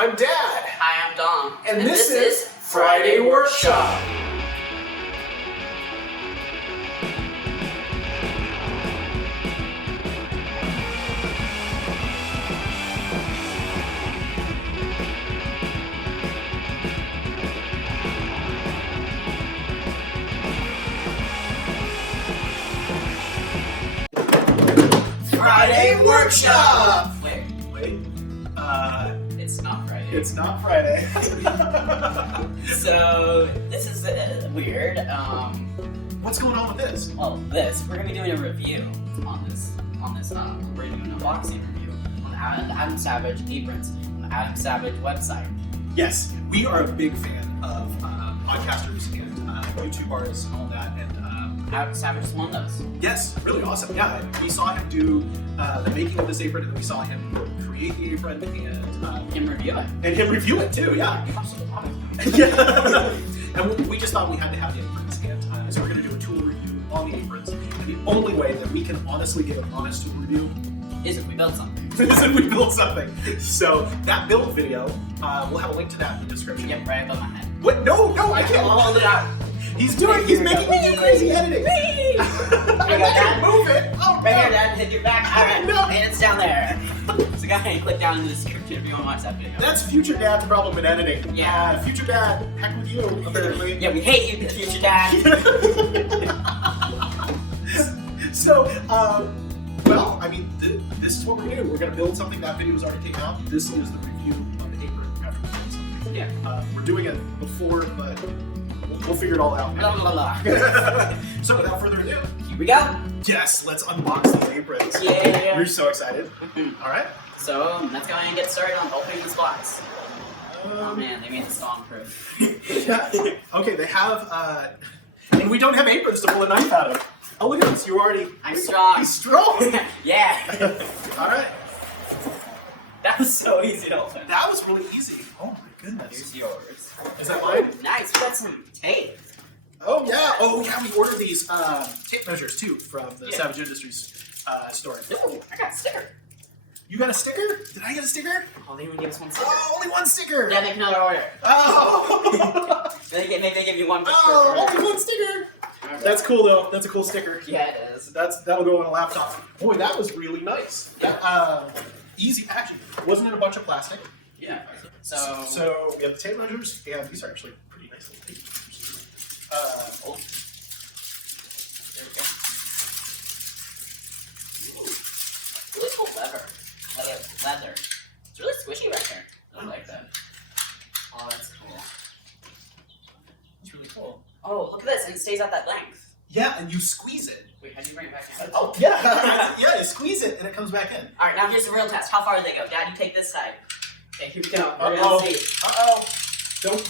I'm Dad. Hi, I'm Dom. And this is Friday Workshop. Friday Workshop! Wait, it's not Friday. It's not Friday. So, this is weird. What's going on with this? Well, we're gonna be doing a review on this, we're doing an unboxing review on Adam Savage Aprons on the Adam Savage website. Yes, we are a big fan of podcasters and YouTubers and all that. And Adam Savage is one of those. yes, really awesome. Yeah, we saw him do the making of this apron, and we saw him create the apron and Him review it. him review it too. Yeah. You absolutely love it. Yeah. And we just thought we had to have the aprons, and so we're going to do a tool review on the aprons. And the only way that we can honestly give an honest tool review Is if we build something. is if we build something. So that build video, we'll have a link to that in the description. Yep, right above my head. What? No, I can't. Hold it out. He's making me do crazy editing. I can't move it. Oh, Right no. here, Dad, hit your back. Alright, No. and it's down there. So go ahead and click down in the description if you want to watch that video. That's future dad's problem in editing. Yeah. Future dad, heck with you, apparently. Yeah, we hate you, future Dad. So, well, I mean, this is what we're gonna do. We're gonna build something. That video was already taken out. This is the review of the apron after we build something. Yeah. We're doing it before, but we'll figure it all out. Blah, blah, blah. So, without further ado, Here we go. yes, let's unbox these aprons. Yeah. We're so excited. Mhm. All right. So let's go ahead and get started on opening this box. Oh Um, man, they made this bomb-proof. yeah. Okay, they have, and we don't have aprons to pull a knife out of. Oh, look at this. You're already. I'm strong. He's strong. Yeah. All right. That was so easy to open. That was really easy. Oh my goodness. Here's yours. Is that mine? Nice. We got some tape. Oh yeah. Oh yeah. We ordered these tape measures too from the Yeah. Savage Industries store. Ooh, I got a sticker. You got a sticker? Did I get a sticker? Oh, they even give us one sticker. Oh, only one sticker. Yeah, make another order. Oh. Maybe they give you one sticker. Oh, only one sticker. That's cool though. That's a cool sticker. Yeah, it is. That'll go on a laptop. Boy, that was really nice. Yeah. Easy. Actually, wasn't it a bunch of plastic? Yeah. So we have the tape measures, and these are actually pretty nice little tape measures. Oh. There we go. Ooh. Really cool leather. Leather. It's really squishy right here. I like that. Oh, that's cool. It's really cool. Oh, look at this, and it stays at that length. Yeah, and you squeeze it. Wait, how do you bring it back in? Oh, yeah. Yeah, you squeeze it, and it comes back in. Alright, now here's the real test. How far do they go? Dad, you take this side. Okay, here we go. We're Uh-oh. gonna see. Uh-oh.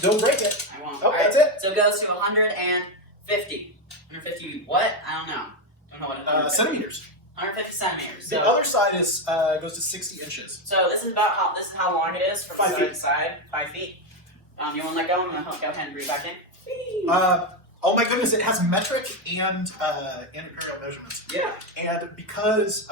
Don't break it. I won't. Oh, Alright, that's it. so it goes to 150. 150 what? I don't know. Don't know what it is. Centimeters. 150 centimeters. The So, other side is goes to 60 inches. so this is how long it is from 5 side feet. to side. 5 feet. You want to let go? I'm gonna go ahead and bring it back in. Oh my goodness, it has metric and imperial measurements. Yeah. And because,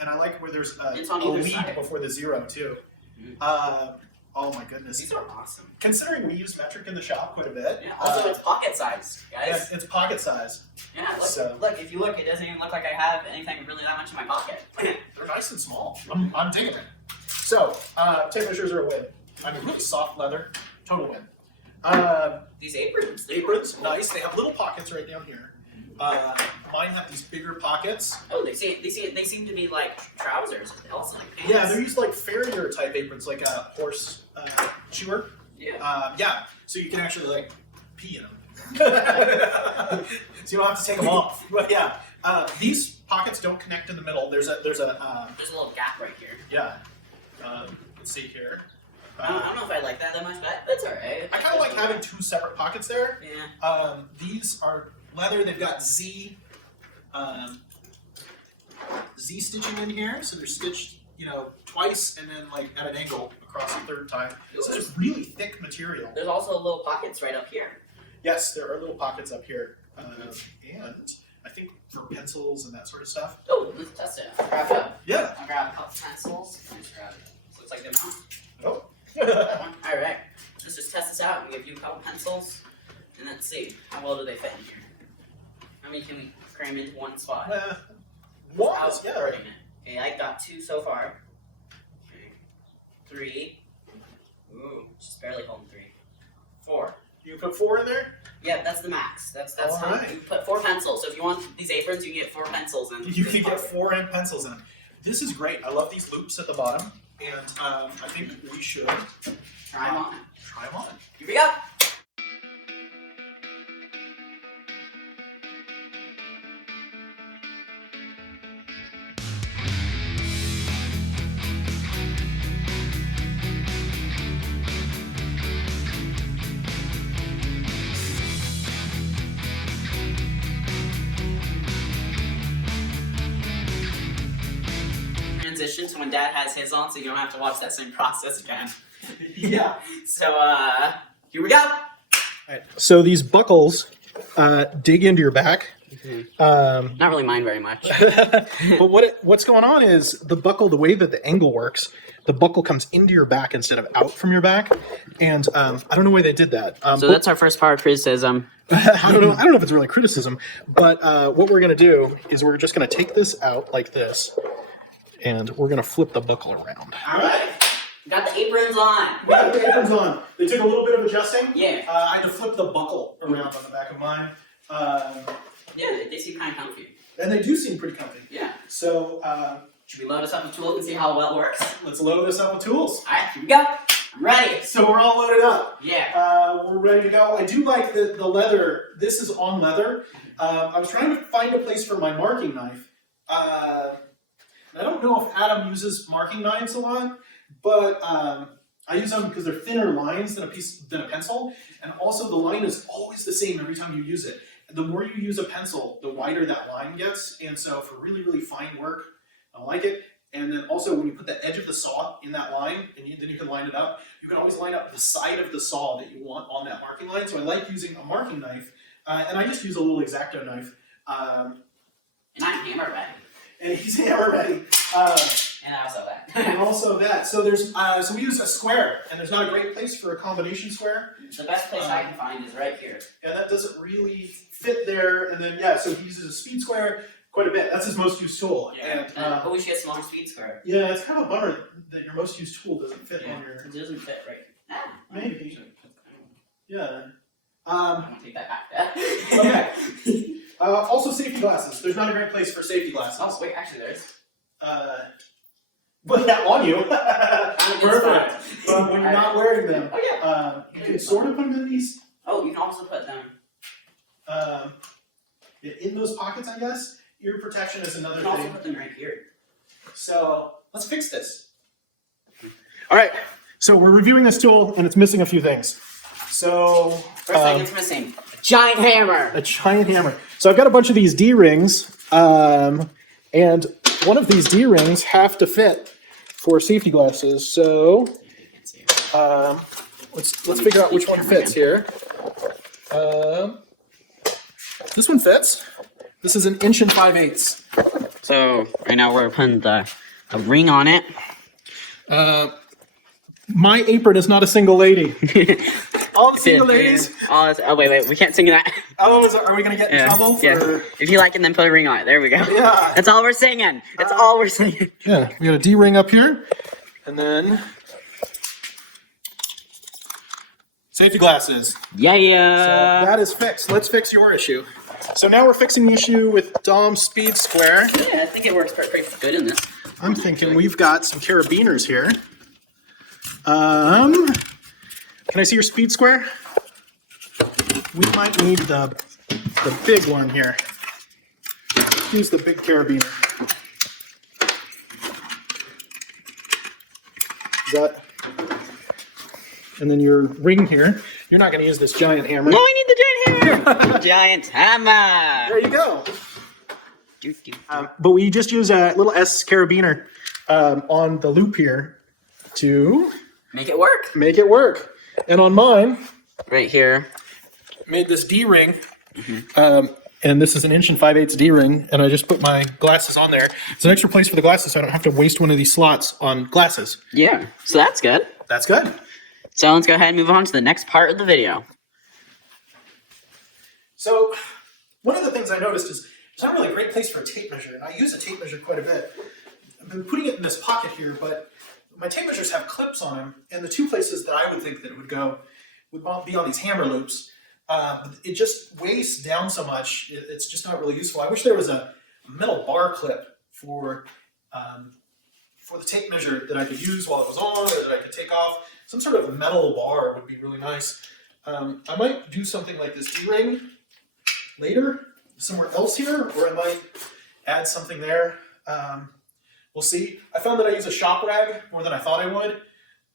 and I like where there's It's on a either lead side. before the zero too. Mhm. Oh my goodness. These are awesome. Considering we use metric in the shop quite a bit. Yeah. Also, it's pocket size, guys. It's pocket size. Yeah. Look. So- Look. If you look, it doesn't even look like I have anything really that much in my pocket. They're nice and small. I'm digging it. So, tape measures are a win. I mean, really soft leather. Total win. These aprons. they're Aprons, really cool. nice. They have little pockets right down here. Mine have these bigger pockets. Oh, they seem to be like trousers. Also like pants. Yeah, they're used like farrier type aprons, like a horse chewer. Yeah. Yeah, so you can actually like pee in them. So you don't have to take them off. But yeah, these pockets don't connect in the middle. There's a There's a little gap right here. yeah. Let's see here. I don't know if I like that much, but that's alright. I kind of like having two separate pockets there. Yeah. These are leather. They've got Z stitching in here, so they're stitched, twice and then like at an angle across the third time. So there's really thick material. There's also little pockets right up here. Yes, there are little pockets up here, and I think for pencils and that sort of stuff. Oh, let's test it. I'll grab Yeah. a couple pencils. Let me just grab it. So it's like the amount. Oh. That one give you a couple pencils, and let's see how well do they fit in here. How many can we cram into one spot? What? Yeah. Hurting it. Okay, I got 2 so far. Okay. 3. Ooh, just barely holding 3. 4. You put 4 in there? Yeah, that's the max. That's All how right. you put 4 pencils. So if you want these aprons, you can get 4 pencils in. You can get 4 end pencils in them. This is great. I love these loops at the bottom, and I think we should Try them on. try them on. Here we go. Transition to when Dad has his on, so you don't have to watch that same process again. Yeah. So, here we go. All right. So these buckles dig into your back. Not really mind very much. But what's going on is the buckle, the way that the angle works, the buckle comes into your back instead of out from your back. And I don't know why they did that. So that's our first part of criticism. I don't know if it's really criticism, but what we're going to do is we're just going to take this out like this, and we're going to flip the buckle around. All right. Got the aprons on. We got the aprons on. They took a little bit of adjusting. Yeah. I had to flip the buckle around on the back of mine. Yeah, they seem kind of comfy. And they do seem pretty comfy. Yeah. So Should we load us up with tools and see how well it works? let's load this up with tools. All right, here we go. I'm ready. So we're all loaded up. Yeah. We're ready to go. I do like the leather. This is on leather. I was trying to find a place for my marking knife. I don't know if Adam uses marking knives a lot, but I use them because they're thinner lines than a pencil, and also the line is always the same every time you use it. And the more you use a pencil, the wider that line gets, and so for really, really fine work, I like it. And then also when you put the edge of the saw in that line, and then you can line it up, you can always line up the side of the saw that you want on that marking line. So I like using a marking knife, and I just use a little X-Acto knife. And I'm hammer ready. And he's hammer ready. And also that. And also that. So there's so we use a square, and there's not a great place for a combination square. The best place I can find is right here. And that doesn't really fit there. And then yeah, so he uses a speed square quite a bit. That's his most used tool. Yeah. And, but we should get some more speed square. yeah, it's kind of a bummer that your most used tool doesn't fit on your. It doesn't fit right. Maybe. Yeah. I'm gonna take that back. Okay. Also safety glasses. There's not a great place for safety glasses. Oh wait, actually there is. But yeah, on you. Perfect. Perfect. But when you're not wearing them, Oh yeah. you can sort of put them in these. Oh, you can also put them. In those pockets, I guess. Ear protection is You another can also thing. put them right here. So let's fix this. All right. So we're reviewing this tool, and it's missing a few things. So First thing it's missing. A giant hammer. a giant hammer. So I've got a bunch of these D-rings, and one of these D-rings have to fit for safety glasses. So let's figure out which one fits here. This one fits. This is 1 5/8". So right now we're putting a ring on it. My apron is not a single lady. All the single ladies. Oh wait, we can't sing that. Oh, are we gonna get in trouble? For... Yeah. If you like it, then put a ring on it. There we go. Yeah. That's all we're singing. That's all we're singing. Yeah, we got a D ring up here, and then safety glasses. Yeah. So that is fixed. Let's fix your issue. So now we're fixing the issue with Dom's speed square. Yeah, I think it works pretty good in this. I'm thinking we've got some carabiners here. Can I see your speed square? We might need the big one here. Use the big carabiner. Is that? And then your ring here. You're not going to use this giant hammer. No, I need the giant hammer. Giant hammer. There you go. But we just use a little S carabiner on the loop here to make it work. Make it work. And on mine, right here, made this D ring. And this is 1 5/8" D ring, and I just put my glasses on there. It's an extra place for the glasses, so I don't have to waste one of these slots on glasses. Yeah, so that's good. That's good. So let's go ahead and move on to the next part of the video. So one of the things I noticed is there's not really a great place for a tape measure, and I use a tape measure quite a bit. I've been putting it in this pocket here, but my tape measures have clips on them, and the two places that I would think that it would go would be on these hammer loops. It just weighs down so much, it's just not really useful. I wish there was a metal bar clip for the tape measure that I could use while it was on, or that I could take off. Some sort of metal bar would be really nice. I might do something like this D-ring later, somewhere else here, or I might add something there. We'll see. I found that I use a shop rag more than I thought I would.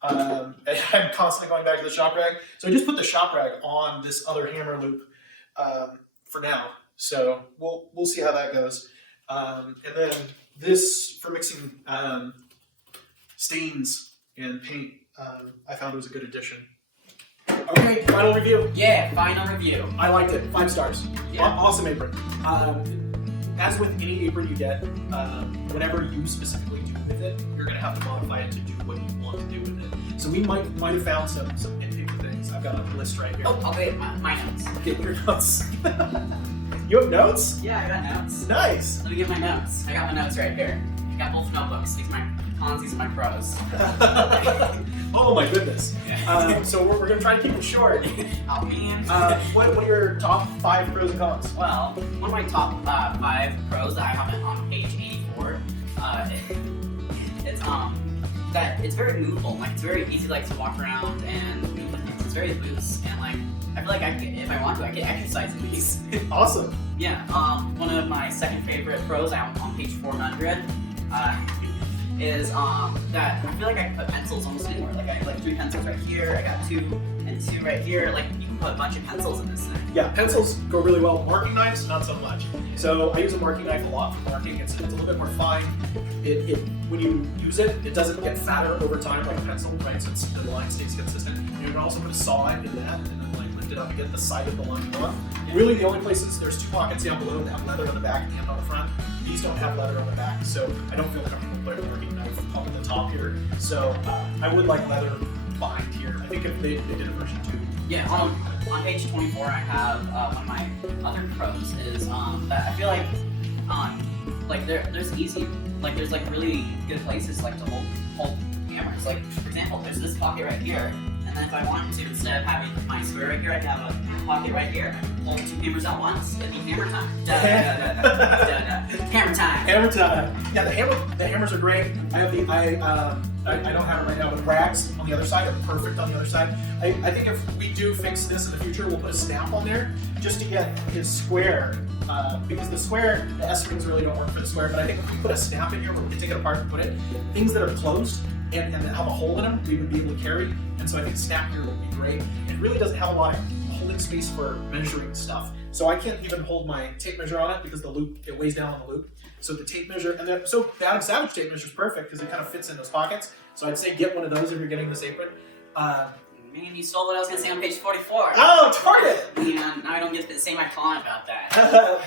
I'm constantly going back to the shop rag. So I just put the shop rag on this other hammer loop for now. So we'll see how that goes. And then this for mixing stains and paint, I found it was a good addition. Okay, final review. Yeah, final review. I liked it. 5 stars. Yeah. Awesome apron. As with any apron you get, whatever you specifically do with it, you're going to have to modify it to do what you want to do with it. So we might have found some nitpicky things. I've got a list right here. Oh, I'll get my notes. Get your notes. You have notes? Yeah, I got notes. Nice. Let me get my notes. I got my notes right here. I got both notebooks. These are my cons, these are my pros. Oh my goodness. Yeah. So we're going to try to keep it short. Oh man. What are your top 5 pros and cons? Well, one of my top 5 pros that I have on page 84, it's that it's very movable. Like it's very easy like to walk around and move with things. It's very loose and like I feel like if I want to, I can exercise in these. Awesome. Yeah. One of my second favorite pros on page 400 is that I feel like I can put pencils almost anywhere. Like I have like 3 pencils right here. I got 2 and 2 right here. Like you can put a bunch of pencils in this thing. Yeah, pencils go really well. Marking knives, not so much. So I use a marking knife a lot for marking. It's a little bit more fine. When you use it, it doesn't get fatter over time like a pencil, right? So the line stays consistent. You can also put a saw into that and then like lift it up and get the side of the line off. Really, the only places there's 2 pockets down below that have leather on the back and on the front. These don't have leather on the back, so I don't feel comfortable putting a marking knife up at the top here. So I would like leather behind here. I think if they did a version 2. Yeah, on page 24 I have one of my other pros is that I feel like there's easy, like there's like really good places like to hold hammers. Like for example, there's this pocket right here, and then if I wanted to, instead of having my square right here, I can have a pocket right here. Hold 2 hammers at once. It'd be hammer time. Hammer time. Hammer time. Yeah, the hammers are great. I have I don't have it right now, but rags on the other side are perfect on the other side. I think if we do fix this in the future, we'll put a snap on there just to get his square, because the square, the S-rings really don't work for the square, but I think if we put a snap in here where we can take it apart and put it, things that are closed and that have a hole in them, we would be able to carry, and so I think snap here would be great. It really doesn't have a lot of holding space for measuring stuff, so I can't even hold my tape measure on it because the loop, it weighs down on the loop. So the tape measure, and so the Adam Savage tape measure is perfect because it kind of fits in those pockets. So I'd say get one of those if you're getting this apron. Man, you stole what I was going to say on page 44. Oh, darn it! And now I don't get to say my con about that.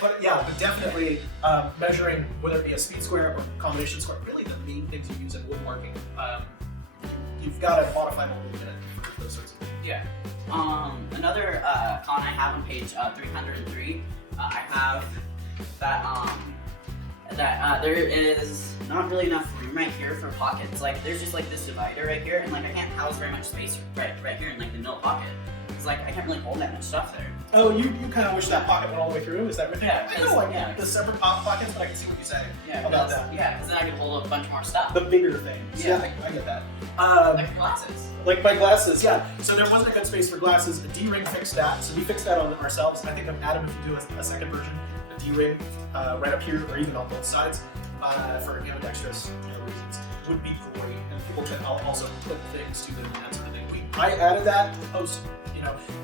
but definitely measuring, whether it be a speed square or combination square, really the main things you use in woodworking. You've got to modify them a little bit for those sorts of things. Yeah. Another con I have on page 303, I have that there is not really enough room right here for pockets. Like there's just like this divider right here, and like I can't house very much space right here in like the middle pocket. It's like I can't really hold that much stuff there. Oh, you kind of wish that pocket went all the way through? Is that what Yeah. I know like the separate pockets, but I can see what you say about that. Yeah, because then I can hold a bunch more stuff. The bigger things. Yeah, I get that. Like glasses. Like my glasses, yeah. So there wasn't a good space for glasses. A D-ring fixed that, so we fixed that on ourselves. I think Adam, if you do a second version, a D-ring right up here, or even on both sides, for ambidextrous reasons, would be great. And people can also put things to them and that sort of thing. I added that to the post,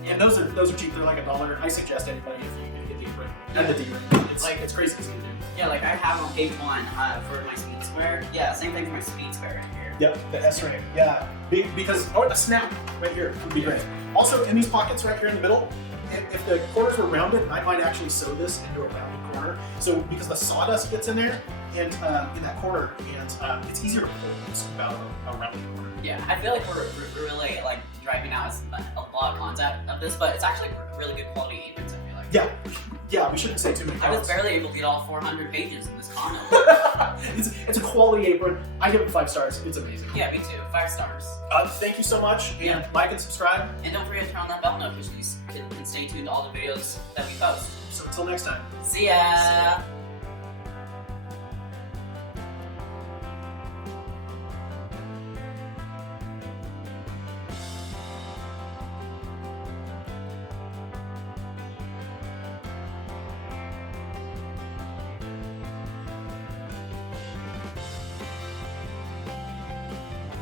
and those are cheap. They're like $1. I suggest anybody if you can get the apron and the D-ring. It's crazy easy to do. Yeah, like I have on page 1 for my speed square. Yeah, same thing for my speed square right here. Yep, the S-ring. Yeah, because a snap right here would be great. Also, in these pockets right here in the middle, if the corners were rounded, I might actually sew this into a rounded corner. So because the sawdust gets in there and in that corner, and it's easier to pull and scoop out a rounded corner. Yeah, I feel like we're really like driving out a lot of content of this, but it's actually really good quality aprons, I feel like. Yeah, we shouldn't say too many I was comments. barely able to get all 400 pages in this condo. It's a quality apron. I give it 5 stars. It's amazing. Yeah, me too. 5 stars. Thank you so much. Yeah. And like and subscribe. And don't forget to turn on that bell notification so you can stay tuned to all the videos that we post. So until next time. See ya!